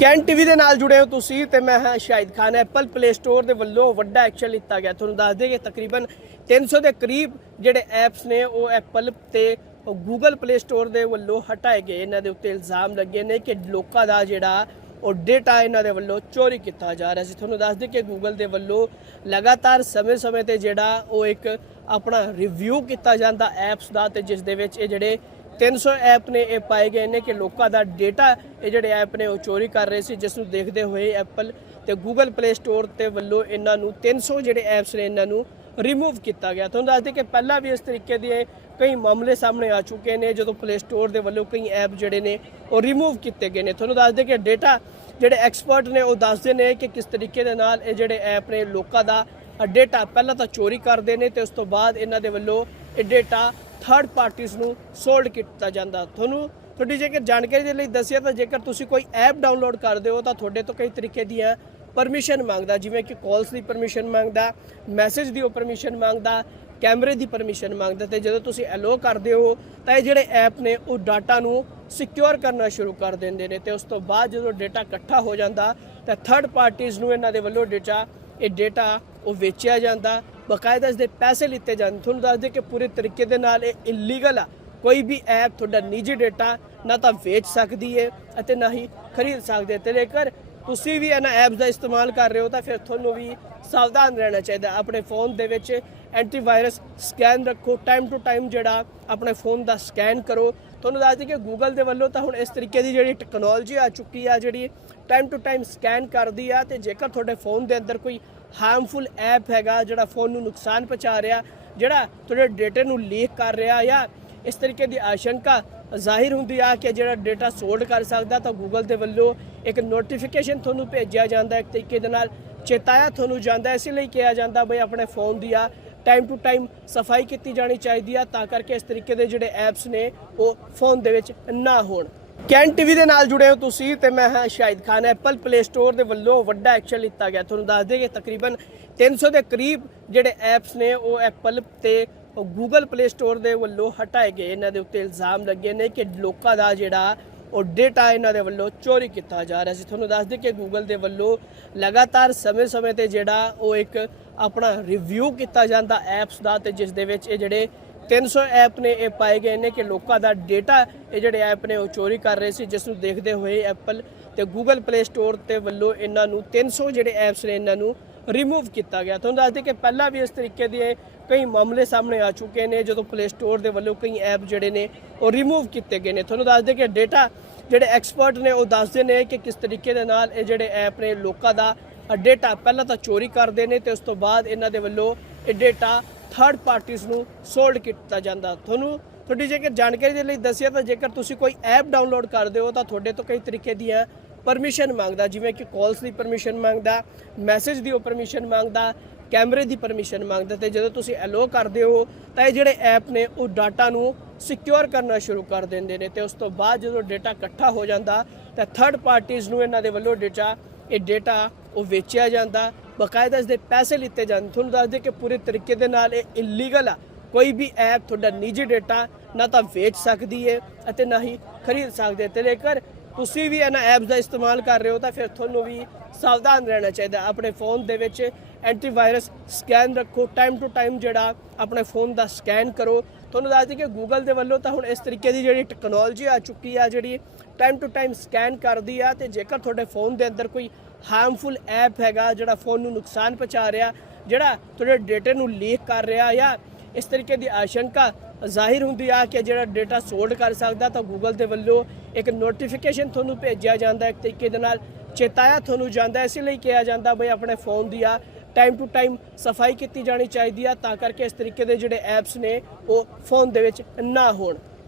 Can TV ਦੇ ਨਾਲ ਜੁੜੇ ਹੋ ਤੁਸੀਂ ਤੇ ਮੈਂ ਹਾਂ Shahid Khan. Apple Play Store ਦੇ ਵੱਲੋਂ ਵੱਡਾ ਐਕਸ਼ਨ ਲਿੱਤਾ ਗਿਆ। ਤੁਹਾਨੂੰ ਦੱਸ ਦਈਏ ਕਿ ਤਕਰੀਬਨ 300 ਦੇ ਕਰੀਬ ਜਿਹੜੇ ਐਪਸ ਨੇ ਉਹ ਐਪਲ ਤੇ ਗੂਗਲ ਪਲੇ ਸਟੋਰ ਦੇ ਵੱਲੋਂ ਹਟਾਏ ਗਏ। ਇਹਨਾਂ ਦੇ ਉੱਤੇ ਇਲਜ਼ਾਮ ਲੱਗੇ ਨੇ ਕਿ ਲੋਕਾਂ ਦਾ ਜਿਹੜਾ ਉਹ ਡੇਟਾ ਇਹਨਾਂ ਦੇ ਵੱਲੋਂ ਚੋਰੀ ਕੀਤਾ ਜਾ ਰਿਹਾ ਸੀ। ਤੁਹਾਨੂੰ ਦੱਸ ਦਈਏ ਕਿ ਗੂਗਲ ਦੇ ਵੱਲੋਂ ਲਗਾਤਾਰ ਸਮੇਂ-ਸਮੇਂ ਤੇ ਜਿਹੜਾ ਉਹ ਇੱਕ ਆਪਣਾ ਰਿਵਿਊ ਕੀਤਾ ਜਾਂਦਾ ਐਪਸ ਦਾ ਤੇ ਜਿਸ ਦੇ ਵਿੱਚ ਇਹ ਜਿਹੜੇ 300 ਐਪ ਨੇ ਇਹ ਪਾਏ ਗਏ ਨੇ ਕਿ ਲੋਕਾਂ ਦਾ ਡੇਟਾ, ਇਹ ਜਿਹੜੇ ਐਪ ਨੇ ਉਹ ਚੋਰੀ ਕਰ ਰਹੇ ਸੀ, ਜਿਸ ਨੂੰ ਦੇਖਦੇ ਹੋਏ ਐਪਲ ਤੇ ਗੂਗਲ ਪਲੇ ਸਟੋਰ ਤੇ ਵੱਲੋਂ ਇਹਨਾਂ ਨੂੰ 300 ਜਿਹੜੇ ਐਪਸ ਨੇ ਇਹਨਾਂ ਨੂੰ ਰਿਮੂਵ ਕੀਤਾ ਗਿਆ। ਤੁਹਾਨੂੰ ਦੱਸਦੇ ਕਿ ਪਹਿਲਾਂ ਵੀ ਇਸ ਤਰੀਕੇ ਦੇ ਕਈ ਮਾਮਲੇ ਸਾਹਮਣੇ ਆ ਚੁੱਕੇ ਨੇ, ਜਦੋਂ ਪਲੇ ਸਟੋਰ ਦੇ ਵੱਲੋਂ ਕਈ ਐਪ ਜਿਹੜੇ ਨੇ ਉਹ ਰਿਮੂਵ ਕੀਤੇ ਗਏ ਨੇ। ਤੁਹਾਨੂੰ ਦੱਸਦੇ ਕਿ ਡੇਟਾ ਜਿਹੜੇ ਐਕਸਪਰਟ ਨੇ ਉਹ ਦੱਸਦੇ ਨੇ ਕਿ ਕਿਸ ਤਰੀਕੇ ਦੇ ਨਾਲ ਇਹ ਜਿਹੜੇ ਐਪ ਨੇ ਲੋਕਾਂ ਦਾ ਡੇਟਾ ਪਹਿਲਾਂ ਤਾਂ ਚੋਰੀ ਕਰਦੇ ਨੇ ਤੇ ਉਸ ਤੋਂ ਬਾਅਦ ਇਹਨਾਂ ਦੇ ਵੱਲੋਂ ਇਹ ਡੇਟਾ ਥਰਡ ਪਾਰਟੀਆਂ ਨੂੰ ਸੋਲਡ ਕੀਤਾ ਜਾਂਦਾ। ਤੁਹਾਨੂੰ ਤੁਹਾਡੀ ਜੇਕਰ ਜਾਣਕਾਰੀ ਦੇ ਲਈ ਦੱਸਿਆ ਤਾਂ ਜੇਕਰ ਤੁਸੀਂ ਕੋਈ ਐਪ ਡਾਊਨਲੋਡ ਕਰਦੇ ਹੋ ਤਾਂ ਤੁਹਾਡੇ ਤੋਂ ਕਈ ਤਰੀਕੇ ਦੀਆਂ ਪਰਮਿਸ਼ਨ ਮੰਗਦਾ, ਜਿਵੇਂ ਕਿ ਕਾਲਸ ਦੀ ਪਰਮਿਸ਼ਨ ਮੰਗਦਾ ਮੈਸੇਜ ਦੀ ਉਹ ਪਰਮਿਸ਼ਨ ਮੰਗਦਾ ਕੈਮਰੇ ਦੀ ਪਰਮਿਸ਼ਨ ਮੰਗਦਾ ਤੇ ਜਦੋਂ ਤੁਸੀਂ ਅਲੋ ਕਰਦੇ ਹੋ ਤਾਂ ਇਹ ਜਿਹੜੇ ਐਪ ਨੇ ਉਹ ਡਾਟਾ ਨੂੰ ਸਿਕਿਉਰ ਕਰਨਾ ਸ਼ੁਰੂ ਕਰ ਦਿੰਦੇ ਨੇ ਤੇ ਉਸ ਤੋਂ ਬਾਅਦ ਜਦੋਂ ਡਾਟਾ ਇਕੱਠਾ ਹੋ ਜਾਂਦਾ ਤਾਂ ਥਰਡ ਪਾਰਟੀਆਂ ਨੂੰ ਇਹਨਾਂ ਦੇ ਵੱਲੋਂ ਡਾਟਾ ਇਹ ਡਾਟਾ ਉਹ ਵੇਚਿਆ ਜਾਂਦਾ, ਬਕਾਇਦਾ ਇਸ ਦੇ ਪੈਸੇ ਲਿੱਤੇ ਜਾਂਦੇ ਤੁਹਾਨੂੰ ਦੱਸ ਦੇ ਕਿ ਪੂਰੇ ਤਰੀਕੇ ਦੇ ਨਾਲ ਇਹ ਇਲੀਗਲ ਆ ਕੋਈ ਵੀ ਐਪ ਤੁਹਾਡਾ ਨਿੱਜੀ ਡਾਟਾ ਨਾ ਤਾਂ ਵੇਚ ਸਕਦੀ ਹੈ ਅਤੇ ਨਾ ਹੀ ਖਰੀਦ ਸਕਦੇ ਹੈ। ਤੇ ਜੇਕਰ ਤੁਸੀਂ ਵੀ ਇਹਨਾਂ ਐਪਸ ਦਾ ਇਸਤੇਮਾਲ ਕਰ ਰਹੇ ਹੋ ਤਾਂ ਫਿਰ ਤੁਹਾਨੂੰ ਵੀ ਸਾਵਧਾਨ ਰਹਿਣਾ ਚਾਹੀਦਾ ਆਪਣੇ ਫੋਨ ਦੇ ਵਿੱਚ ਐਂਟੀਵਾਇਰਸ ਸਕੈਨ ਰੱਖੋ ਟਾਈਮ ਟੂ ਟਾਈਮ ਜਿਹੜਾ ਆਪਣੇ ਫੋਨ ਦਾ ਸਕੈਨ ਕਰੋ। ਤੁਹਾਨੂੰ ਦੱਸ ਦਈਏ ਕਿ ਗੂਗਲ ਦੇ ਵੱਲੋਂ ਤਾਂ ਹੁਣ ਇਸ ਤਰੀਕੇ ਦੀ ਜਿਹੜੀ ਟੈਕਨੋਲੋਜੀ ਆ ਚੁੱਕੀ ਆ, ਜਿਹੜੀ ਟਾਈਮ ਟੂ ਟਾਈਮ ਸਕੈਨ ਕਰਦੀ ਆ ਤੇ ਜੇਕਰ ਤੁਹਾਡੇ ਫੋਨ ਦੇ ਅੰਦਰ ਕੋਈ ਹਾਰਮਫੁਲ ਐਪ ਹੈਗਾ ਜਿਹੜਾ ਫੋਨ ਨੂੰ ਨੁਕਸਾਨ ਪਹੁੰਚਾ ਰਿਹਾ, ਜਿਹੜਾ ਤੁਹਾਡੇ ਡਾਟਾ ਨੂੰ ਲੀਕ ਕਰ ਰਿਹਾ ਜਾਂ ਇਸ ਤਰੀਕੇ ਦੀ ਆਸ਼ੰਕਾ ਜ਼ਾਹਿਰ ਹੁੰਦੀ ਆ ਕਿ ਜਿਹੜਾ ਡਾਟਾ ਸੋਲਡ ਕਰ ਸਕਦਾ ਤਾਂ ਗੂਗਲ ਦੇ ਵੱਲੋਂ ਇੱਕ ਨੋਟੀਫਿਕੇਸ਼ਨ ਤੁਹਾਨੂੰ ਭੇਜਿਆ ਜਾਂਦਾ ਇੱਕ ਤਰੀਕੇ ਦੇ ਨਾਲ ਚੇਤਾਇਆ ਤੁਹਾਨੂੰ ਜਾਂਦਾ ਇਸ ਲਈ ਕਿਹਾ ਜਾਂਦਾ ਬਈ ਆਪਣੇ ਫੋਨ ਦੀ ਆ ਟਾਈਮ ਟੂ ਟਾਈਮ ਸਫ਼ਾਈ ਕੀਤੀ ਜਾਣੀ ਚਾਹੀਦੀ ਆ, ਤਾਂ ਕਰਕੇ ਇਸ ਤਰੀਕੇ ਦੇ ਜਿਹੜੇ ਐਪਸ ਨੇ, ਉਹ ਫੋਨ ਦੇ ਵਿੱਚ ਨਾ ਹੋਣ। ਕੈਨ ਟੀਵੀ ਦੇ ਨਾਲ ਜੁੜੇ ਹੋ ਤੁਸੀਂ ਤੇ ਮੈਂ ਹਾਂ Shahid Khan. Apple Play Store ਦੇ ਵੱਲੋਂ ਵੱਡਾ ਐਕਸ਼ਨ ਲਿੱਤਾ ਗਿਆ। ਤੁਹਾਨੂੰ ਦੱਸ ਦਈਏ ਕਿ ਤਕਰੀਬਨ 300 ਦੇ ਕਰੀਬ ਜਿਹੜੇ ਐਪਸ ਨੇ, ਉਹ ਐਪਲ ਤੇ ਗੂਗਲ ਪਲੇ ਸਟੋਰ ਦੇ ਵੱਲੋਂ ਹਟਾਏ ਗਏ। ਇਹਨਾਂ ਦੇ ਉੱਤੇ ਇਲਜ਼ਾਮ ਲੱਗੇ ਨੇ ਕਿ ਲੋਕਾਂ ਦਾ ਜਿਹੜਾ ਉਹ ਡੇਟਾ ਇਹਨਾਂ ਦੇ ਵੱਲੋਂ ਚੋਰੀ ਕੀਤਾ ਜਾ ਰਿਹਾ ਸੀ। ਤੁਹਾਨੂੰ ਦੱਸ ਦਈਏ ਕਿ ਗੂਗਲ ਦੇ ਵੱਲੋਂ ਲਗਾਤਾਰ ਸਮੇਂ-ਸਮੇਂ ਤੇ ਜਿਹੜਾ ਉਹ ਇੱਕ ਆਪਣਾ ਰਿਵਿਊ ਕੀਤਾ ਜਾਂਦਾ ਐਪਸ ਦਾ ਤੇ ਜਿਸ ਦੇ ਵਿੱਚ ਇਹ ਜਿਹੜੇ 300 ਐਪ ਨੇ, ਇਹ ਪਾਏ ਗਏ ਨੇ ਕਿ ਲੋਕਾਂ ਦਾ ਡੇਟਾ ਇਹ ਜਿਹੜੇ ਐਪ ਨੇ ਉਹ ਚੋਰੀ ਕਰ ਰਹੇ ਸੀ, ਜਿਸ ਨੂੰ ਦੇਖਦੇ ਹੋਏ ਐਪਲ ਤੇ ਗੂਗਲ ਪਲੇ ਸਟੋਰ ਤੇ ਵੱਲੋਂ ਇਹਨਾਂ ਨੂੰ 300 ਜਿਹੜੇ ਐਪਸ ਨੇ, ਇਹਨਾਂ ਨੂੰ ਰਿਮੂਵ ਕੀਤਾ ਗਿਆ। ਤੁਹਾਨੂੰ ਦੱਸ ਦਈਏ ਕਿ ਪਹਿਲਾਂ ਵੀ ਇਸ ਤਰੀਕੇ ਦੇ ਕਈ ਮਾਮਲੇ ਸਾਹਮਣੇ ਆ ਚੁੱਕੇ ਨੇ, ਜਦੋਂ ਪਲੇ ਸਟੋਰ ਦੇ ਵੱਲੋਂ ਕਈ ਐਪ ਜਿਹੜੇ ਨੇ, ਉਹ ਰਿਮੂਵ ਕੀਤੇ ਗਏ ਨੇ। ਤੁਹਾਨੂੰ ਦੱਸ ਦਈਏ ਕਿ ਡੇਟਾ ਜਿਹੜੇ ਐਕਸਪਰਟ ਨੇ, ਉਹ ਦੱਸਦੇ ਨੇ ਕਿ ਕਿਸ ਤਰੀਕੇ ਦੇ ਨਾਲ ਇਹ ਜਿਹੜੇ ਐਪ ਨੇ, ਲੋਕਾਂ ਦਾ ਡੇਟਾ ਪਹਿਲਾਂ ਤਾਂ ਚੋਰੀ ਕਰਦੇ ਨੇ ਤੇ ਉਸ ਤੋਂ ਬਾਅਦ ਇਹਨਾਂ ਦੇ ਵੱਲੋਂ ਇਹ ਡੇਟਾ ਥਰਡ ਪਾਰਟੀਆਂ ਨੂੰ ਸੋਲਡ ਕੀਤਾ ਜਾਂਦਾ। ਤੁਹਾਨੂੰ, ਤੁਹਾਡੀ ਜੇਕਰ ਜਾਣਕਾਰੀ ਦੇ ਲਈ ਦੱਸਿਆ ਤਾਂ ਜੇਕਰ ਤੁਸੀਂ ਕੋਈ ਐਪ ਡਾਊਨਲੋਡ ਕਰਦੇ ਹੋ ਤਾਂ ਤੁਹਾਡੇ ਤੋਂ ਕਈ ਤਰੀਕੇ ਦੀਆਂ ਪਰਮਿਸ਼ਨ ਮੰਗਦਾ, ਜਿਵੇਂ ਕਿ ਕਾਲਸ ਦੀ ਪਰਮਿਸ਼ਨ ਮੰਗਦਾ ਮੈਸੇਜ ਦੀ ਉਹ ਪਰਮਿਸ਼ਨ ਮੰਗਦਾ, ਕੈਮਰੇ ਦੀ ਪਰਮਿਸ਼ਨ ਮੰਗਦਾ ਤੇ ਜਦੋਂ ਤੁਸੀਂ ਅਲੋ ਕਰਦੇ ਹੋ, ਤਾਂ ਇਹ ਜਿਹੜੇ ਐਪ ਨੇ, ਉਹ ਡਾਟਾ ਨੂੰ ਸਿਕਿਉਰ ਕਰਨਾ ਸ਼ੁਰੂ ਕਰ ਦਿੰਦੇ ਨੇ ਤੇ ਉਸ ਤੋਂ ਬਾਅਦ ਜਦੋਂ ਡਾਟਾ ਇਕੱਠਾ ਹੋ ਜਾਂਦਾ, ਤਾਂ ਥਰਡ ਪਾਰਟੀਆਂ ਨੂੰ ਇਹਨਾਂ ਦੇ ਵੱਲੋਂ ਡਾਟਾ ਇਹ ਡਾਟਾ ਉਹ ਵੇਚਿਆ ਜਾਂਦਾ। ਬਕਾਇਦਾ ਇਸ ਦੇ ਪੈਸੇ ਲਿੱਤੇ ਜਾਂਦੇ ਤੁਹਾਨੂੰ ਦੱਸ ਦੇ ਕਿ ਪੂਰੇ ਤਰੀਕੇ ਦੇ ਨਾਲ ਇਹ ਇਲੀਗਲ ਆ। ਕੋਈ ਵੀ ਐਪ ਤੁਹਾਡਾ ਨਿੱਜੀ ਡਾਟਾ ਨਾ ਤਾਂ ਵੇਚ ਸਕਦੀ ਹੈ ਅਤੇ ਨਾ ਹੀ ਖਰੀਦ ਸਕਦੇ। ਹੈ। ਤੇ ਜੇਕਰ ਤੁਸੀਂ ਵੀ ਇਹਨਾਂ ਐਪਸ ਦਾ ਇਸਤੇਮਾਲ ਕਰ ਰਹੇ ਹੋ ਤਾਂ ਫਿਰ ਤੁਹਾਨੂੰ ਵੀ ਸਾਵਧਾਨ ਰਹਿਣਾ ਚਾਹੀਦਾ ਆਪਣੇ ਫੋਨ ਦੇ ਵਿੱਚ ਐਂਟੀਵਾਇਰਸ ਸਕੈਨ ਰੱਖੋ, ਟਾਈਮ ਟੂ ਟਾਈਮ ਜਿਹੜਾ ਆਪਣੇ ਫੋਨ ਦਾ ਸਕੈਨ ਕਰੋ। ਤੁਹਾਨੂੰ ਦੱਸ ਦਈਏ ਕਿ ਗੂਗਲ ਦੇ ਵੱਲੋਂ ਤਾਂ ਹੁਣ ਇਸ ਤਰੀਕੇ ਦੀ ਜਿਹੜੀ ਟੈਕਨੋਲੋਜੀ ਆ ਚੁੱਕੀ ਆ, ਜਿਹੜੀ ਟਾਈਮ ਟੂ ਟਾਈਮ ਸਕੈਨ ਕਰਦੀ ਆ ਤੇ ਜੇਕਰ ਤੁਹਾਡੇ ਫੋਨ ਦੇ ਅੰਦਰ ਕੋਈ ਹਾਰਮਫੁਲ ਐਪ ਹੈਗਾ ਜਿਹੜਾ ਫੋਨ ਨੂੰ ਨੁਕਸਾਨ ਪਹੁੰਚਾ ਰਿਹਾ, ਜਿਹੜਾ ਤੁਹਾਡੇ ਡਾਟਾ ਨੂੰ ਲੀਕ ਕਰ ਰਿਹਾ ਜਾਂ ਇਸ ਤਰੀਕੇ ਦੀ ਆਸ਼ੰਕਾ ਜ਼ਾਹਿਰ ਹੁੰਦੀ ਆ ਕਿ ਜਿਹੜਾ ਡਾਟਾ ਸੋਲਡ ਕਰ ਸਕਦਾ ਤਾਂ ਗੂਗਲ ਦੇ ਵੱਲੋਂ ਇੱਕ ਨੋਟੀਫਿਕੇਸ਼ਨ ਤੁਹਾਨੂੰ ਭੇਜਿਆ ਜਾਂਦਾ ਇੱਕ ਤਰੀਕੇ ਦੇ ਨਾਲ ਚੇਤਾਇਆ ਤੁਹਾਨੂੰ ਜਾਂਦਾ ਇਸ ਲਈ ਕਿਹਾ ਜਾਂਦਾ ਬਈ ਆਪਣੇ ਫੋਨ ਦੀ ਆ ਟਾਈਮ ਟੂ ਟਾਈਮ ਸਫ਼ਾਈ ਕੀਤੀ ਜਾਣੀ ਚਾਹੀਦੀ ਆ ਤਾਂ ਕਰਕੇ ਇਸ ਤਰੀਕੇ ਦੇ ਜਿਹੜੇ ਐਪਸ ਨੇ ਉਹ ਫੋਨ ਦੇ ਵਿੱਚ ਨਾ ਹੋਣ।